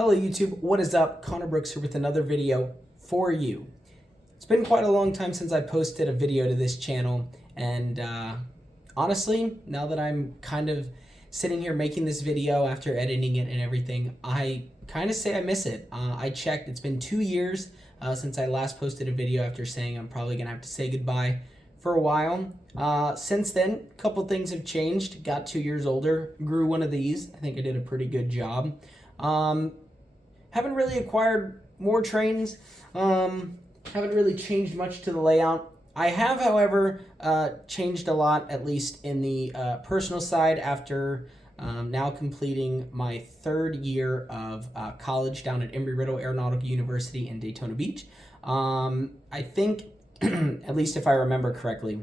Hello YouTube, what is up? Connor Brooks here with another video for you. It's been quite a long time since I posted a video to this channel, and honestly, now that I'm kind of sitting here making this video after editing it and everything, I kind of say I miss it. I checked, it's been 2 years since I last posted a video after saying I'm probably gonna have to say goodbye for a while. Since then, a couple things have changed. Got 2 years older, grew one of these. I think I did a pretty good job. Haven't really acquired more trains. Haven't really changed much to the layout. I have, however, changed a lot, at least in the personal side, after now completing my 3rd year of college down at Embry-Riddle Aeronautical University in Daytona Beach. I think, at least if I remember correctly,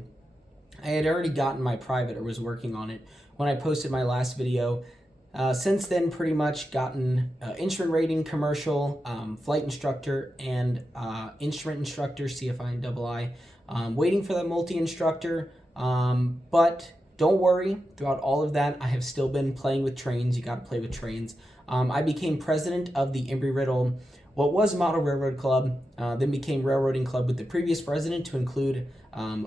I had already gotten my private or was working on it when I posted my last video. Since then, pretty much gotten instrument rating, commercial, flight instructor, and instrument instructor, CFI and II. Waiting for that multi-instructor, but don't worry, throughout all of that, I have still been playing with trains. You gotta play with trains. I became president of the Embry-Riddle, what was Model Railroad Club, then became Railroading Club with the previous president to include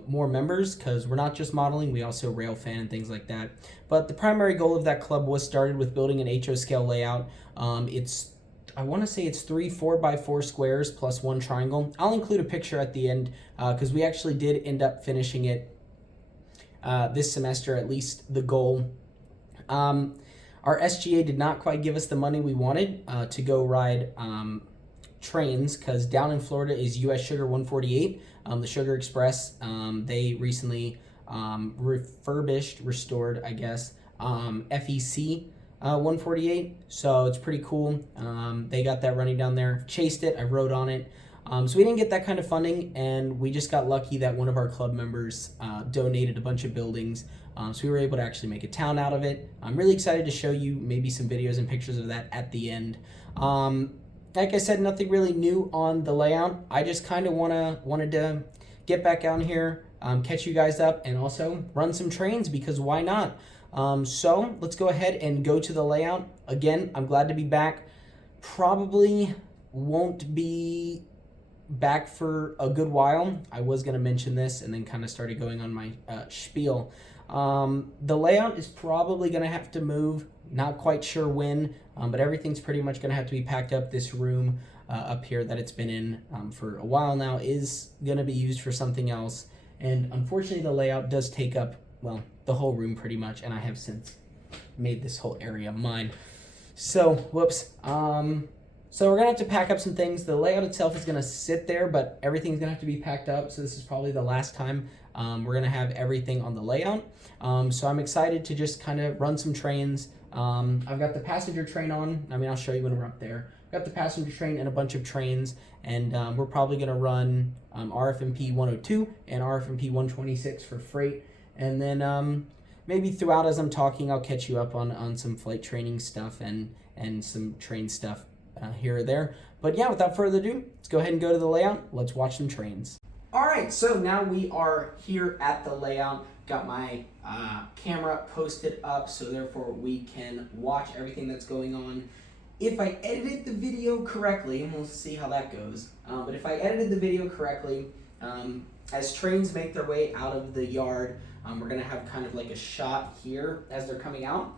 more members, because we're not just modeling, we also rail fan and things like that. But the primary goal of that club was started with building an HO scale layout. I want to say it's 3 4x4 squares plus 1 triangle. I'll include a picture at the end because we actually did end up finishing it this semester, at least the goal. Our SGA did not quite give us the money we wanted to go ride trains, because down in Florida is US Sugar 148, the Sugar Express. They recently restored, I guess, FEC 148, so it's pretty cool. They got that running down there. Chased it, I rode on it. So we didn't get that kind of funding, and we just got lucky that one of our club members donated a bunch of buildings, so we were able to actually make a town out of it. I'm really excited to show you maybe some videos and pictures of that at the end. Like I said, nothing really new on the layout. I just kind of wanted to get back out here, catch you guys up, and also run some trains, because why not? So let's go ahead and go to the layout. Again, I'm glad to be back. Probably won't be back for a good while. I was going to mention this and then kind of started going on my spiel. The layout is probably going to have to move. Not quite sure when, but everything's pretty much going to have to be packed up. This room up here that it's been in for a while now is going to be used for something else. And unfortunately, the layout does take up, well, the whole room pretty much. And I have since made this whole area mine. So, whoops. So we're going to have to pack up some things. The layout itself is going to sit there, but everything's going to have to be packed up. So this is probably the last time we're going to have everything on the layout. So I'm excited to just kind of run some trains. I've got the passenger train on. I mean, I'll show you when we're up there. I've got the passenger train and a bunch of trains, and we're probably going to run RFMP 102 and RFMP 126 for freight. And then maybe throughout as I'm talking, I'll catch you up on some flight training stuff and some train stuff here or there. But yeah, without further ado, let's go ahead and go to the layout. Let's watch some trains. All right, so now we are here at the layout. Got my camera posted up, so therefore we can watch everything that's going on. If I edited the video correctly, and we'll see how that goes, but if I edited the video correctly, as trains make their way out of the yard, we're gonna have kind of like a shot here as they're coming out.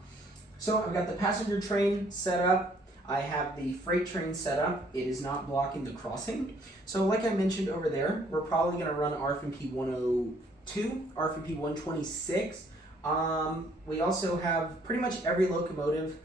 So I've got the passenger train set up. I have the freight train set up. It is not blocking the crossing. So like I mentioned over there, we're probably gonna run RFMP 102, RFMP 126. We also have pretty much every locomotive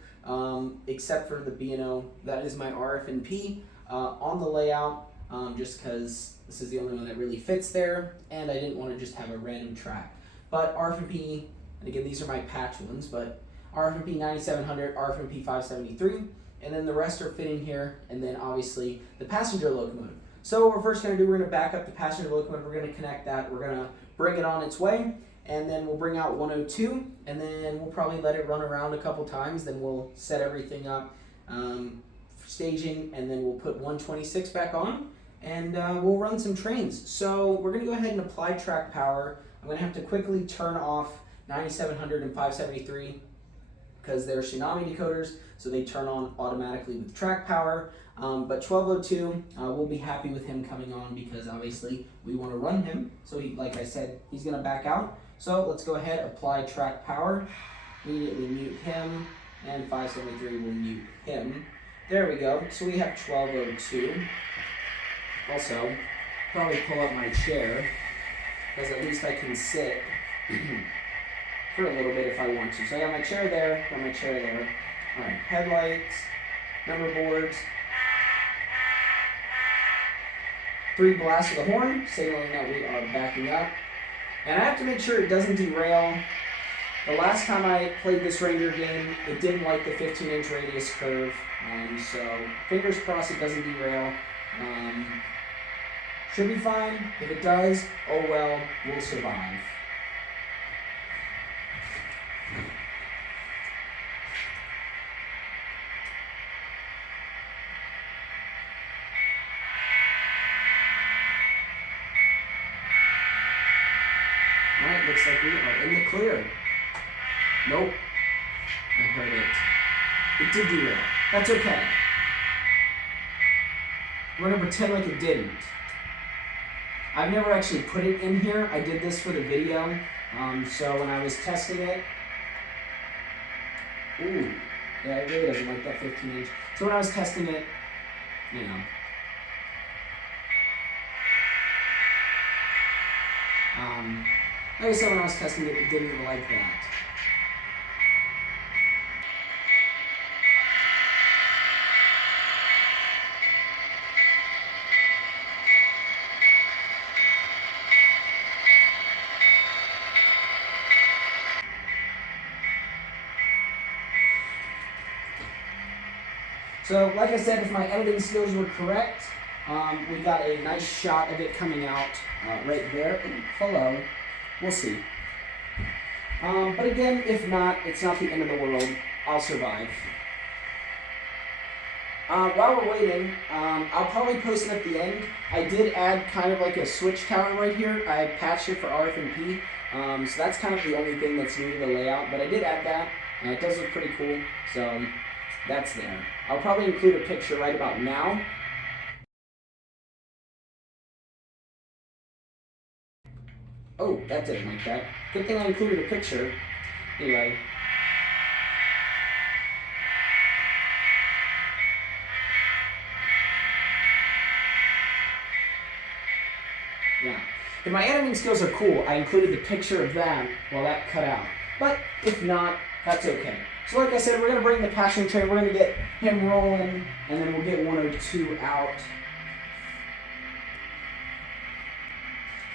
except for the B&O. That is my RFNP on the layout, just because this is the only one that really fits there, and I didn't want to just have a random track. But RFNP, and again, these are my patch ones, but RFNP 9700, RFNP 573, and then the rest are fitting here, and then obviously the passenger locomotive. So what we're first going to do, we're going to back up the passenger locomotive, we're going to connect that, we're going to bring it on its way, and then we'll bring out 102, and then we'll probably let it run around a couple times, then we'll set everything up, staging, and then we'll put 126 back on, and we'll run some trains. So we're going to go ahead and apply track power. I'm going to have to quickly turn off 9700 and 573, because they're Tsunami decoders, so they turn on automatically with track power. But 1202, we'll be happy with him coming on because obviously we want to run him. So he, like I said, he's going to back out. So let's go ahead, apply track power, immediately mute him, and 573 will mute him. There we go. So we have 1202. Also, probably pull up my chair, because at least I can sit for a little bit if I want to. So I got my chair there, got my chair there. All right, headlights, number boards. 3 blasts of the horn, signaling that we are backing up. And I have to make sure it doesn't derail. The last time I played this Ranger game, it didn't like the 15-inch radius curve. So fingers crossed it doesn't derail. Should be fine. If it does, oh well, we'll survive. Alright, looks like we are in the clear. Nope. I heard it. It did derail. That's okay. We're going to pretend like it didn't. I've never actually put it in here. I did this for the video. So when I was testing it, ooh, yeah, it really doesn't like that 15-inch. So when I was testing it, you know, like I said, when I was testing it, it didn't like that. So, like I said, if my editing skills were correct, we got a nice shot of it coming out right there. Ooh, hello. We'll see. But again, if not, it's not the end of the world. I'll survive. While we're waiting, I'll probably post it at the end. I did add kind of like a switch tower right here. I patched it for RF&P. So that's kind of the only thing that's new to the layout. But I did add that. It does look pretty cool. So that's there. I'll probably include a picture right about now. Oh, that didn't like that. Good thing I included a picture. Anyway. Yeah. If my editing skills are cool, I included the picture of that while that cut out. But if not, that's okay. So like I said, we're going to bring the passion train, we're going to get him rolling, and then we'll get 102 out.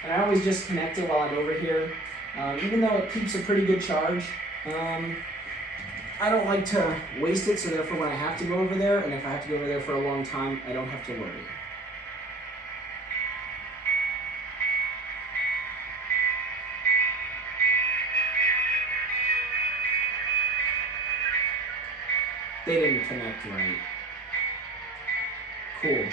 And I always just connect it while I'm over here. Even though it keeps a pretty good charge, I don't like to waste it, so therefore when I have to go over there, and if I have to go over there for a long time, I don't have to worry. They didn't connect right. Cool.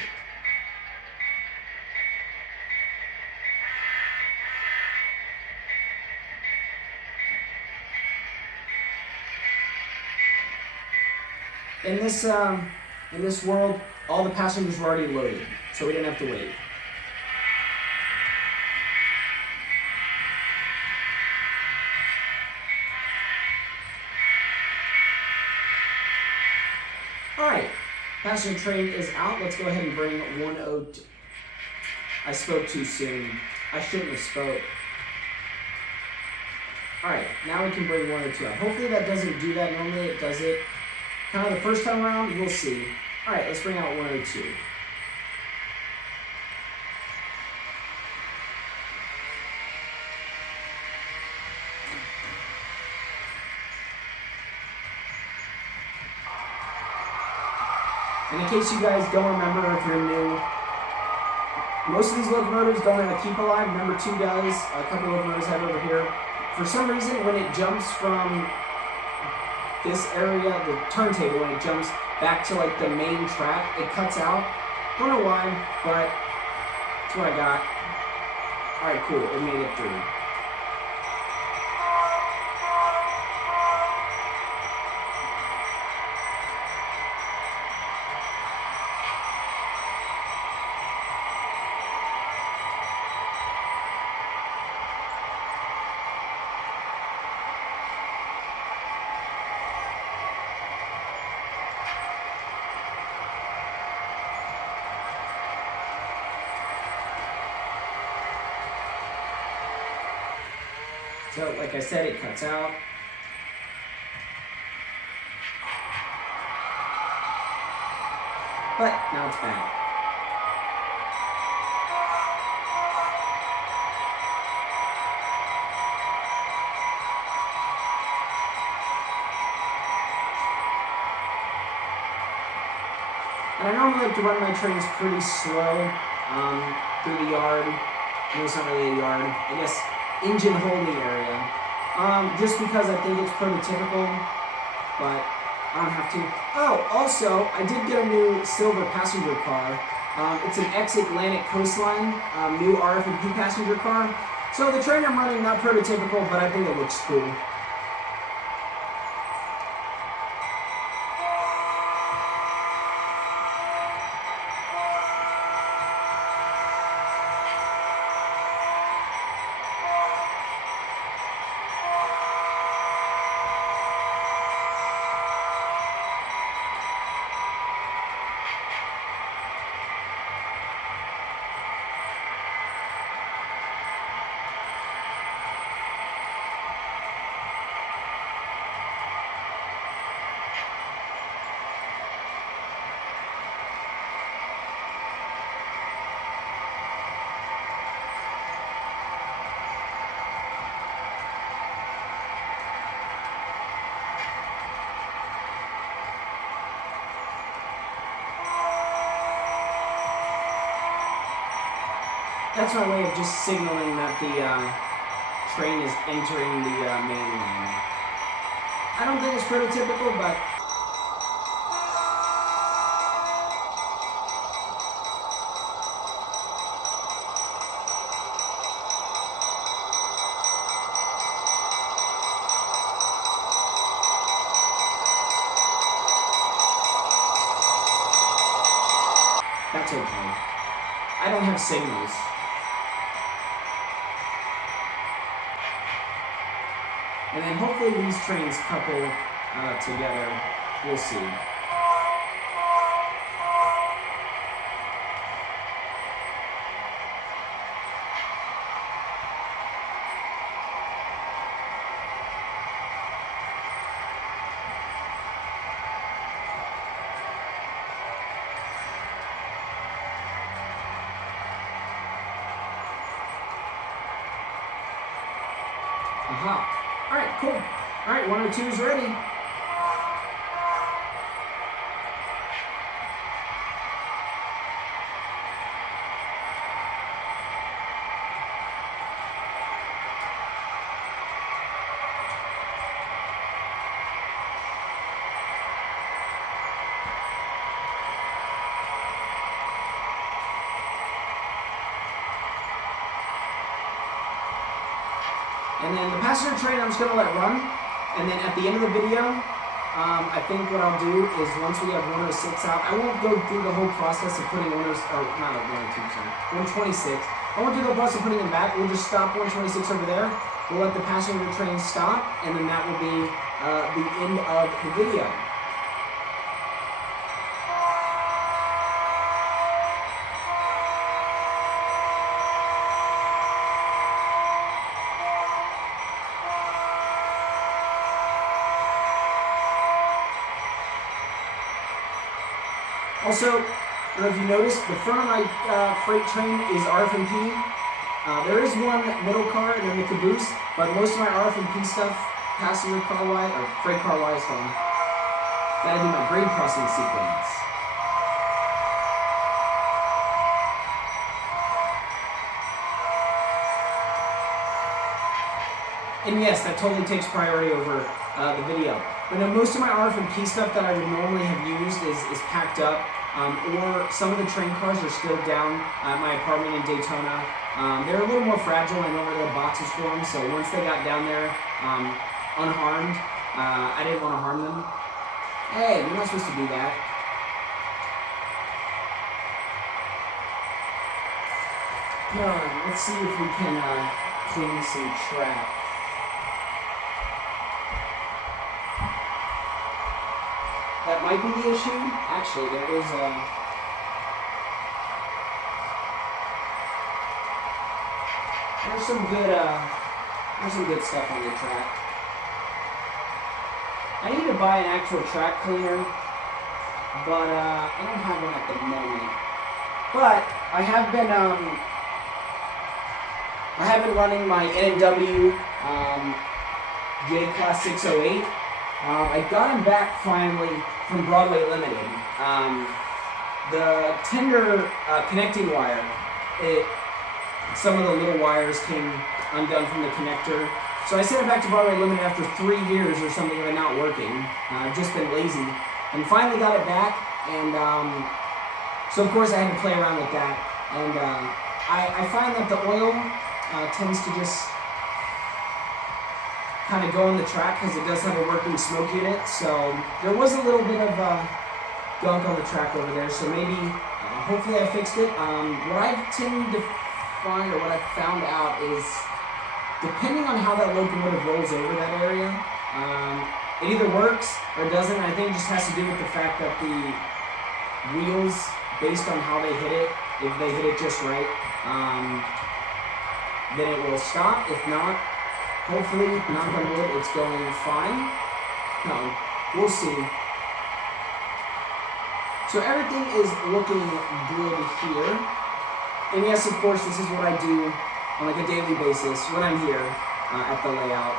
In this world, all the passengers were already loaded, so we didn't have to wait. Alright, passenger train is out. Let's go ahead and bring 102. I spoke too soon. I shouldn't have spoke. Alright, now we can bring 102 out. Hopefully that doesn't do that. Normally it does it kind of the first time around. We'll see. Alright, let's bring out 102. And in case you guys don't remember, or if you're new, most of these locomotives don't have a keep alive. Number 2 does. A couple of locomotives have it over here. For some reason, when it jumps from this area, the turntable, when it jumps back to like the main track, it cuts out. Don't know why, but that's what I got. Alright, cool. It made it through. 。So, like I said, it cuts out. But now it's back. And I normally like to run my trains pretty slow through the yard. No, it's not really a yard. I guess engine holding area. Just because I think it's prototypical, but I don't have to. Oh, also, I did get a new silver passenger car. It's an ex-Atlantic Coastline, new RF&P passenger car. So the train I'm running, not prototypical, but I think it looks cool. That's my way of just signaling that the train is entering the main line. I don't think it's prototypical, but that's okay. I don't have signals. And then hopefully these trains couple together. We'll see. Aha. All right, cool. All right, 102 is ready. And then the passenger train I'm just going to let run. And then at the end of the video, I think what I'll do is once we have 106 out, I won't go through the whole process of putting 106, or not 102, sorry, 126. I won't do the process of putting them back. We'll just stop 126 over there. We'll let the passenger train stop, and then that will be the end of the video. Also, I don't know if you noticed, the front of my freight train is RF&P. There is one middle car and then the caboose, but most of my RF&P stuff, passenger car wise, or freight car wise, that I do my grade crossing sequence. And yes, that totally takes priority over the video. But now most of my RF&P stuff that I would normally have used is packed up, or some of the train cars are still down at my apartment in Daytona. They're a little more fragile. I don't really have boxes for them, so once they got down there unharmed, I didn't want to harm them. Hey, you're not supposed to do that. Let's see if we can clean some track. That might be the issue. Actually, there is there's some good There's some good stuff on the track. I need to buy an actual track cleaner, but I don't have one at the moment. But I have been running my N&W J Class 608. I got him back finally from Broadway Limited. The tender connecting wire, some of the little wires came undone from the connector. So I sent it back to Broadway Limited after 3 years or something of it not working. I've just been lazy. And finally got it back, and so of course I had to play around with that. And I find that the oil tends to just kind of go on the track because it does have a working smoke unit. So there was a little bit of gunk on the track over there, so maybe, hopefully I fixed it. What I've tended to find, or what I've found out is, depending on how that locomotive rolls over that area, it either works or doesn't. I think it just has to do with the fact that the wheels, based on how they hit it, if they hit it just right, then it will stop. If not, hopefully, knock on wood, it's going fine. No, we'll see. So everything is looking good here. And yes, of course, this is what I do on like a daily basis when I'm here at the layout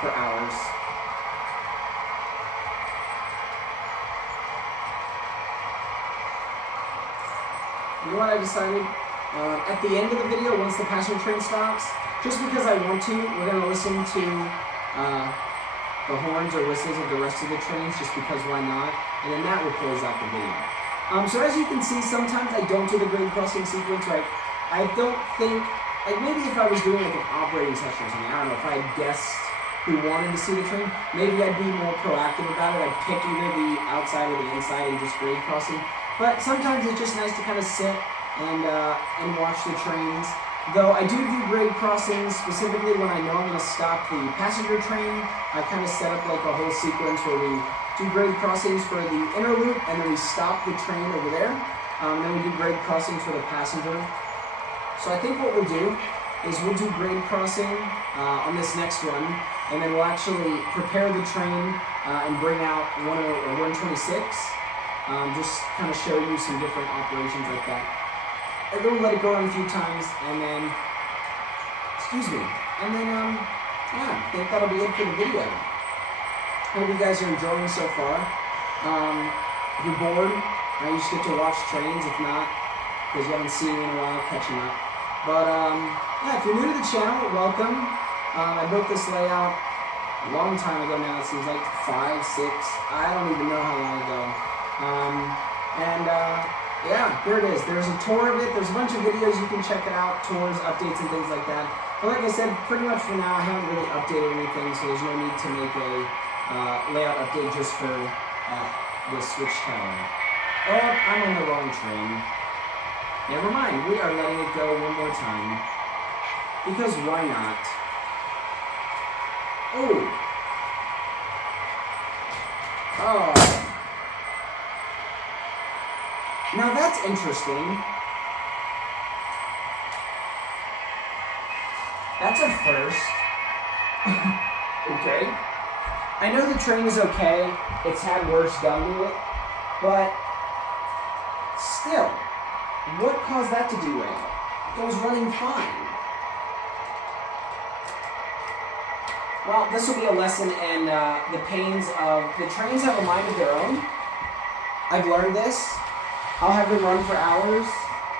for hours. You know what I decided? At the end of the video, once the passenger train stops, just because I want to, we're going to listen to the horns or whistles of the rest of the trains, just because why not? And then that will close out the video. So as you can see, sometimes I don't do the grade crossing sequence, right? I don't think, like maybe if I was doing like an operating session or something, I don't know, if I had guests who wanted to see the train, maybe I'd be more proactive about it. I'd pick either the outside or the inside and just grade crossing. But sometimes it's just nice to kind of sit and watch the trains. Though I do grade crossings specifically when I know I'm going to stop the passenger train. I kind of set up like a whole sequence where we do grade crossings for the inner loop, and then we stop the train over there. Then we do grade crossings for the passenger. So I think what we'll do is we'll do grade crossing on this next one, and then we'll actually prepare the train and bring out 126. Just kind of show you some different operations like that. I'm going to let it go on a few times, and then, yeah, I think that'll be it for the video. Hope you guys are enjoying so far. If you're bored, you just get to watch trains. If not, because you haven't seen me in a while, catching up. But, yeah, if you're new to the channel, welcome. I built this layout a long time ago now. It seems like 5, 6, I don't even know how long ago. Yeah, here it is. There's a tour of it. There's a bunch of videos you can check it out, tours, updates, and things like that. But like I said, pretty much for now, I haven't really updated anything, so there's no need to make a layout update just for the switch tower. Oh, I'm on the wrong train. Never mind, we are letting it go one more time. Because why not? Oh. Now that's interesting. That's a first. Okay. I know the train is okay. It's had worse done to it. But still, what caused that to derail? It was running fine. Well, this will be a lesson in the pains of... The trains have a mind of their own. I've learned this. I'll have them run for hours,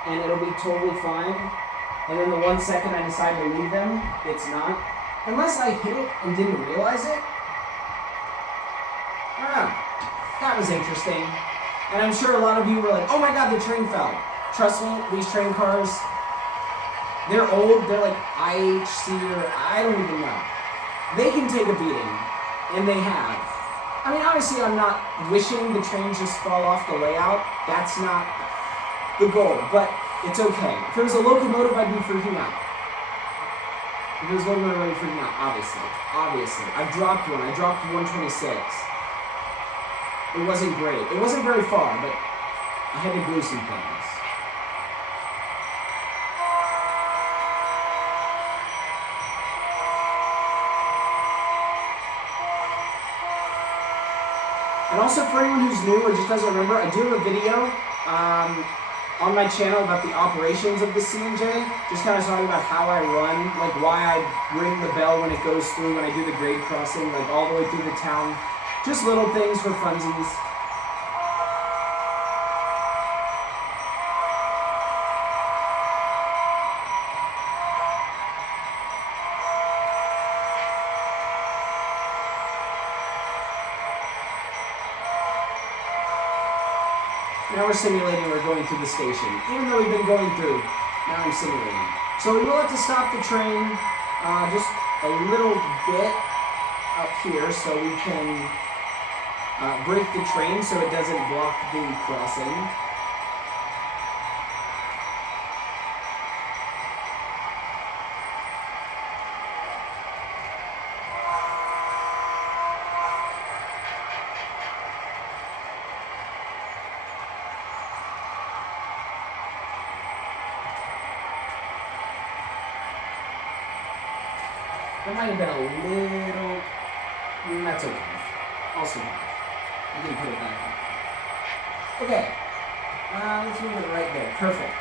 and it'll be totally fine. And then the 1 second I decide to leave them, it's not. Unless I hit it and didn't realize it. I don't know. That was interesting. And I'm sure a lot of you were like, oh my god, the train fell. Trust me, these train cars, they're old. They're like IHC or I don't even know. They can take a beating, and they have. I mean, obviously, I'm not wishing the trains just fall off the layout. That's not the goal, but it's okay. If it was a locomotive, I'd be freaking out. If it was a locomotive, I'd be freaking out, obviously. Obviously. I've dropped one. I dropped 126. It wasn't great. It wasn't very far, but I had to glue some things. And also for anyone who's new or just doesn't remember, I do have a video on my channel about the operations of the C&J. Just kind of talking about how I run, like why I ring the bell when it goes through, when I do the grade crossing, like all the way through the town. Just little things for funsies. Now we're simulating we're going through the station. Even though we've been going through, now I'm simulating. So we will have to stop the train just a little bit up here so we can break the train so it doesn't block the crossing. That might have been a little, that's okay. I'll survive. I can put it back on. Okay, let's move it right there, perfect.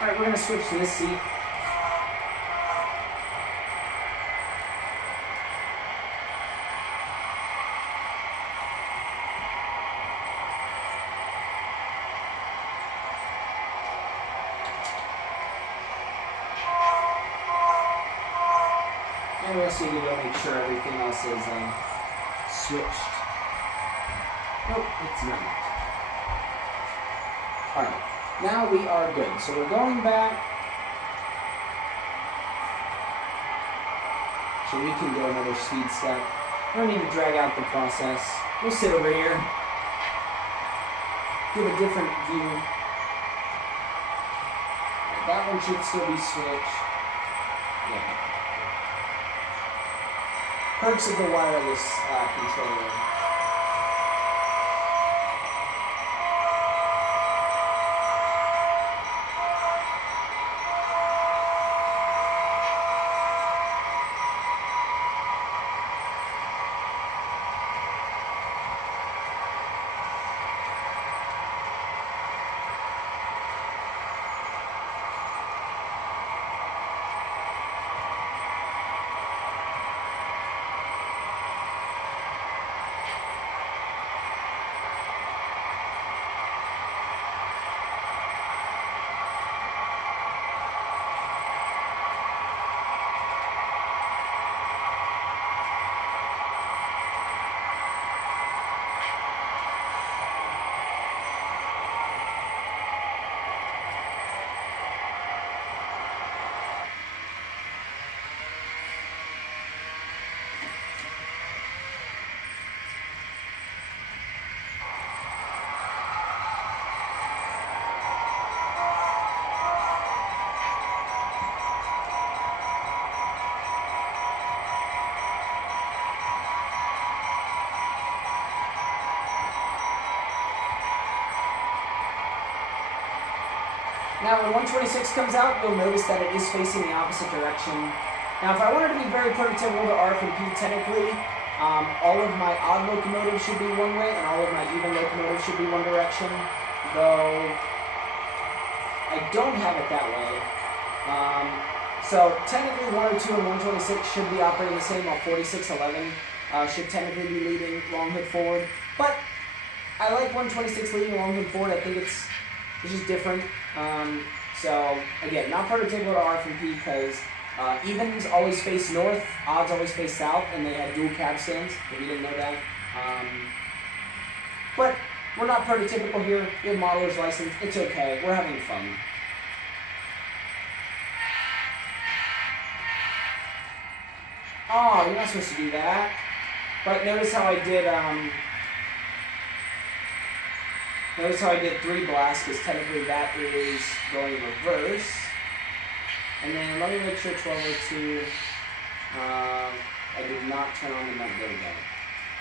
All right, we're gonna switch to this seat. And we'll see to go make sure everything else is switched. Nope, it's not. Alright, now we are good. So we're going back. So we can go another speed step. We don't need to drag out the process. We'll sit over here. Give a different view. That one should still be switched. Yeah. Perks of the wireless controller. Now when 126 comes out, you'll notice that it is facing the opposite direction. Now if I wanted to be very prototypical to RF and P, technically, all of my odd locomotives should be one way and all of my even locomotives should be one direction, though I don't have it that way. So technically 102 and 126 should be operating the same, while 4611 should technically be leading long hood forward. But I like 126 leading long hood forward. I think it's just different. So again, not prototypical to RF and P because evens always face north, odds always face south, and they have dual cab stands, if you didn't know that. But we're not prototypical here. We have modeler's license. It's okay. We're having fun. Oh, you're not supposed to do that. But notice how I did, notice how I did 3 blasts, because technically that is going reverse. And then let me make sure 1202, I did not turn on the map. There we go.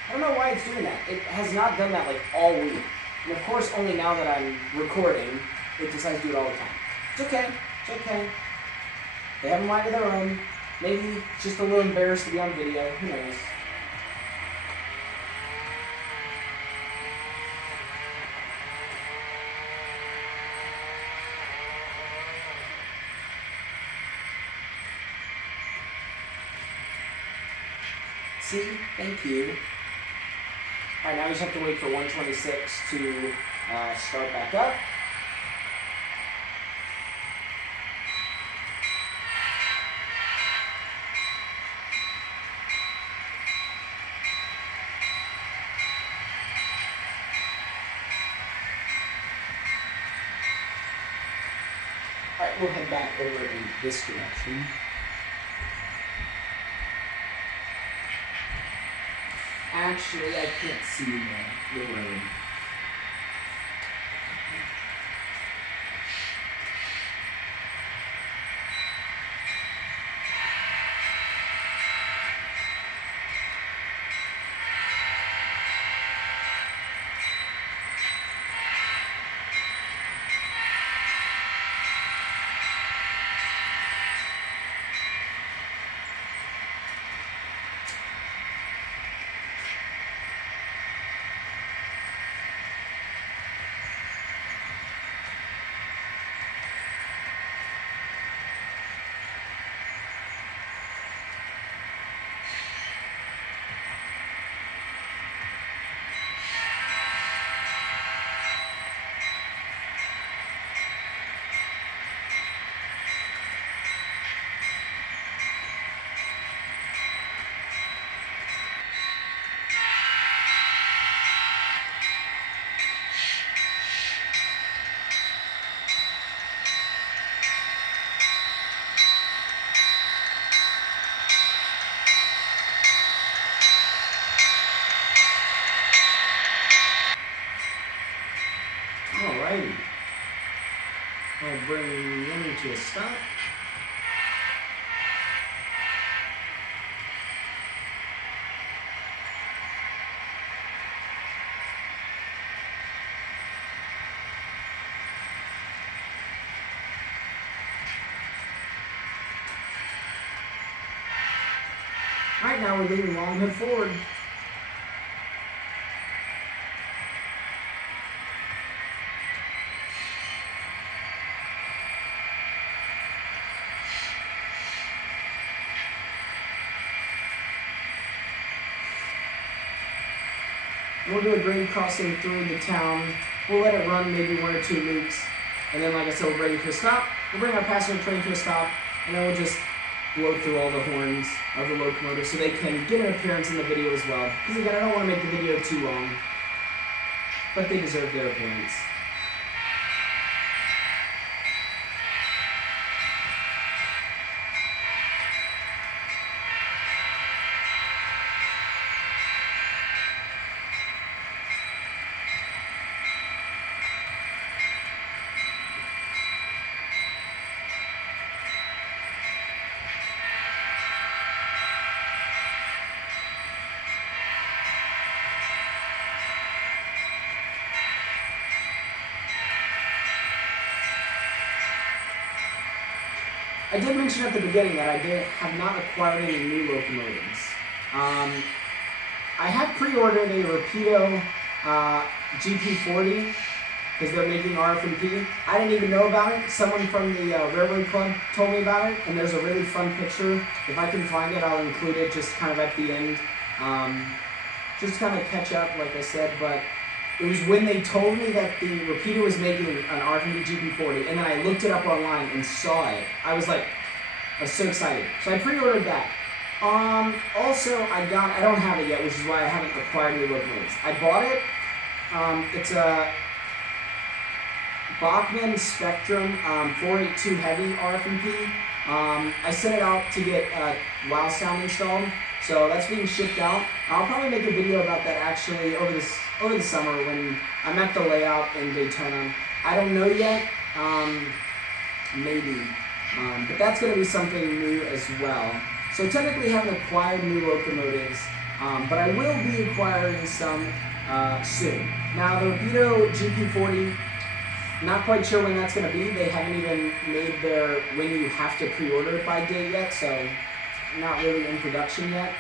I don't know why it's doing that. It has not done that like all week. And of course, only now that I'm recording, it decides to do it all the time. It's okay. It's okay. They have a mind of their own. Maybe just a little embarrassed to be on video. Who knows? See? Thank you. All right, now we just have to wait for 126 to start back up. All right, we'll head back over in this direction. Actually, I can't see the road. Alrighty. I'll bring Yummy to a stop. Alright, now we're leaving long hood forward. We'll do a grade crossing through the town. We'll let it run maybe 1 or 2 loops. And then, like I said, we'll bring it to a stop. We'll bring our passenger train to a stop. And then we'll just blow through all the horns of the locomotive so they can get an appearance in the video as well. Because again, I don't want to make the video too long. But they deserve their appearance. I did mention at the beginning that I have not acquired any new locomotives. I have pre-ordered a Rapido GP40 because they're making RF&P. I didn't even know about it. Someone from the Railroad Club told me about it, and there's a really fun picture. If I can find it, I'll include it just kind of at the end. Just kind of catch up, like I said, but it was when they told me that the Rapido was making an RF&P GP40, and then I looked it up online and saw it. I was so excited. So I pre-ordered that. Also, I don't have it yet, which is why I haven't acquired new locomotives. I bought it. It's a Bachmann Spectrum 482 heavy RF&P. I sent it out to get Wow Sound installed, so that's being shipped out. I'll probably make a video about that actually over the summer when I'm at the layout in Daytona. I don't know yet, maybe, but that's going to be something new as well. So technically I haven't acquired new locomotives, but I will be acquiring some soon. Now the Rapido GP40, not quite sure when that's going to be. They haven't even made their when you have to pre-order it by date yet, so not really in production yet.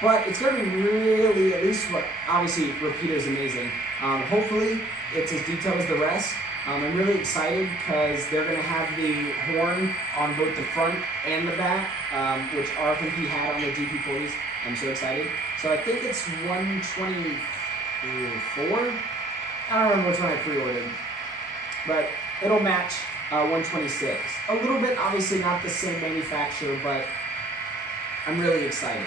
But it's going to be really, at least what, obviously Rapido is amazing. Hopefully it's as detailed as the rest. I'm really excited because they're going to have the horn on both the front and the back, which RF&P had on the GP40s. I'm so excited. So I think it's 124. I don't remember which one I pre-ordered, but it'll match 126. A little bit, obviously not the same manufacturer, but I'm really excited.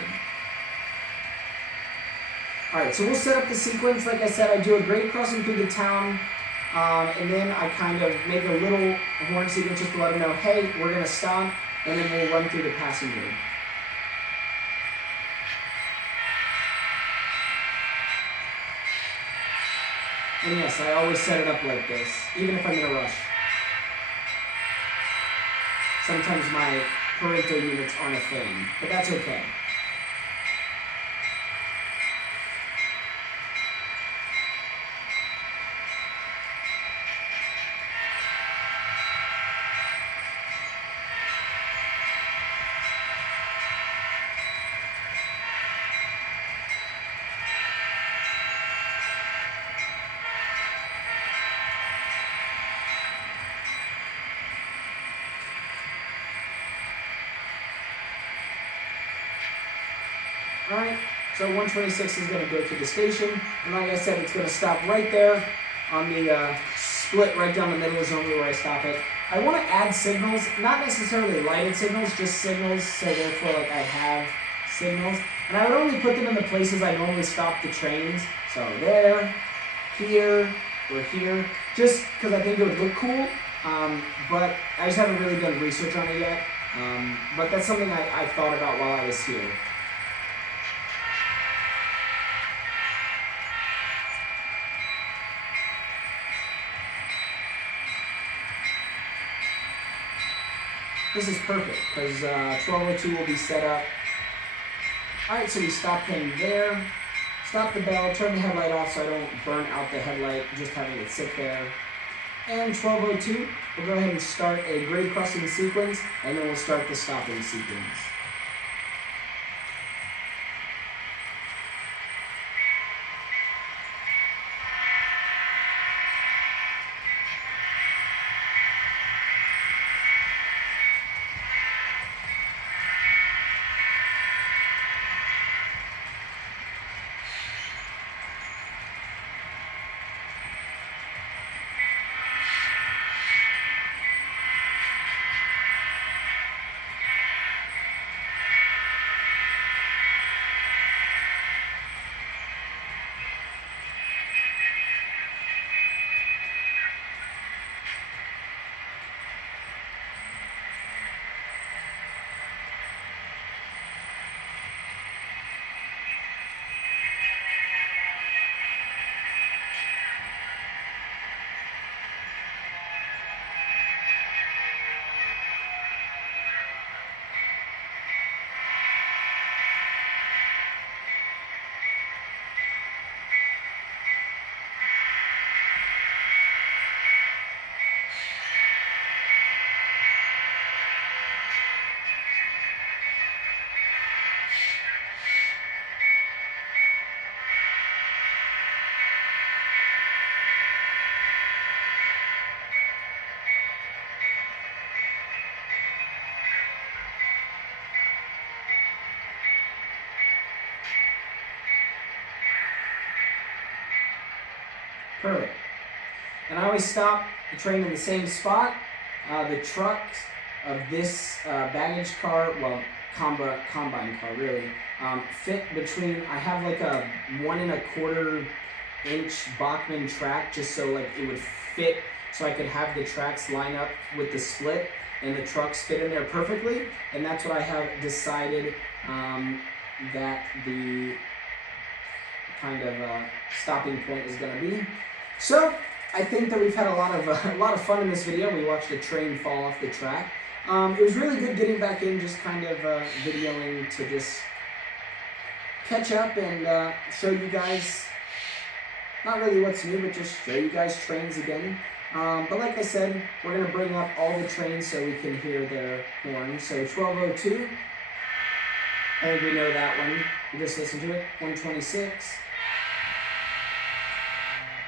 Alright, so we'll set up the sequence. Like I said, I do a grade crossing through the town, and then I kind of make a little horn sequence just to let them know, hey, we're going to stop, and then we'll run through the passenger. And yes, I always set it up like this, even if I'm in a rush. Sometimes my parental units aren't a thing, but that's okay. Alright, so 126 is going to go to the station, and like I said, it's going to stop right there on the split right down the middle is only where I stop it. I want to add signals, not necessarily lighted signals, just signals, so therefore like I have signals. And I would only put them in the places I normally stop the trains, so there, here, or here, just because I think it would look cool, but I just haven't really done research on it yet. But that's something I thought about while I was here. This is perfect, because 1202 will be set up. Alright, so we stop him there. Stop the bell, turn the headlight off so I don't burn out the headlight, just having it sit there. And 1202, we'll go ahead and start a grade crossing sequence, and then we'll start the stopping sequence. Perfect. And I always stop the train in the same spot. The trucks of this baggage car, well, combine car really, fit between, I have like a 1 1/4 inch Bachmann track just so like it would fit, so I could have the tracks line up with the split and the trucks fit in there perfectly. And that's what I have decided that the kind of stopping point is going to be. So I think that we've had a lot of fun in this video. We watched a train fall off the track. It was really good getting back in, just kind of videoing to just catch up and show you guys, not really what's new, but just show you guys trains again. But like I said, we're going to bring up all the trains so we can hear their horns. So 1202, I think we know that one. We just listen to it. 126.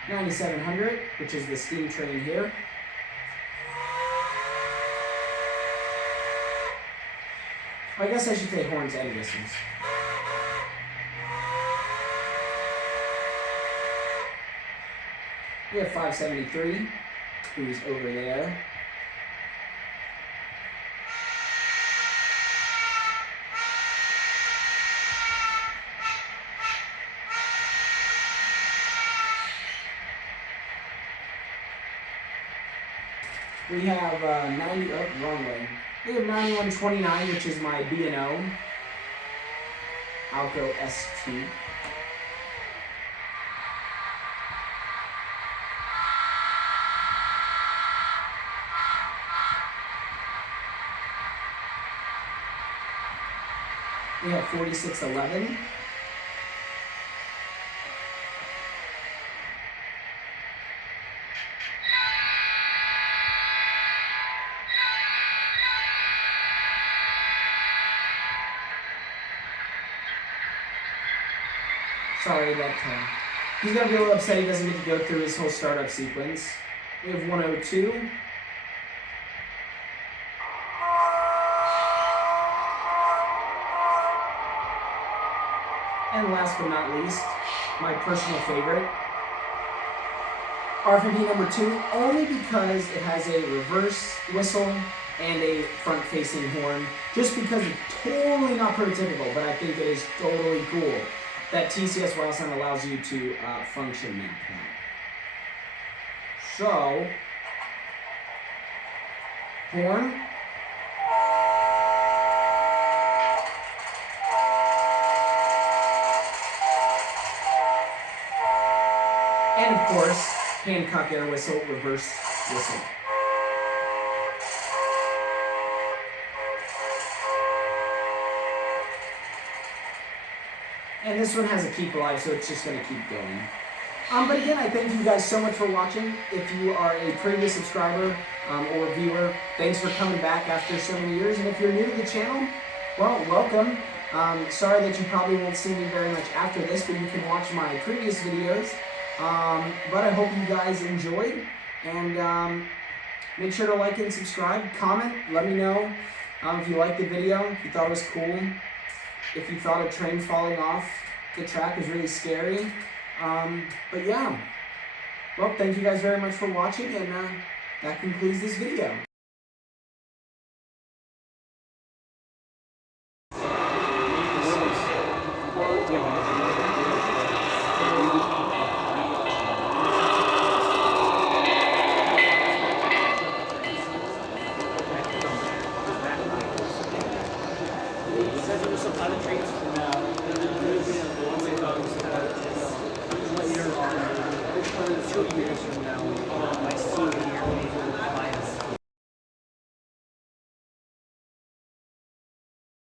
9700, which is the steam train here. I guess I should say horns and whistles. We have 573, who's over there. We have 90, oh, wrong way. We have 9129, which is my B&O. Alco S2. We have 4611. Sorry about that. He's going to be a little upset he doesn't get to go through his whole startup sequence. We have 102. And last but not least, my personal favorite, RFMP number 2, only because it has a reverse whistle and a front-facing horn, just because it's totally not prototypical, but I think it is totally cool that TCS Wireless Sound allows you to function like that. So, horn. And of course, Hancock air whistle, reverse whistle. And this one has a keep alive, so it's just going to keep going. But again, I thank you guys so much for watching. If you are a previous subscriber or viewer, thanks for coming back after so many years. And if you're new to the channel, well, welcome. Sorry that you probably won't see me very much after this, but you can watch my previous videos. But I hope you guys enjoyed. And make sure to like and subscribe. Comment. Let me know if you liked the video, if you thought it was cool. If you thought a train falling off the track was really scary. But yeah. Well, thank you guys very much for watching, and that concludes this video.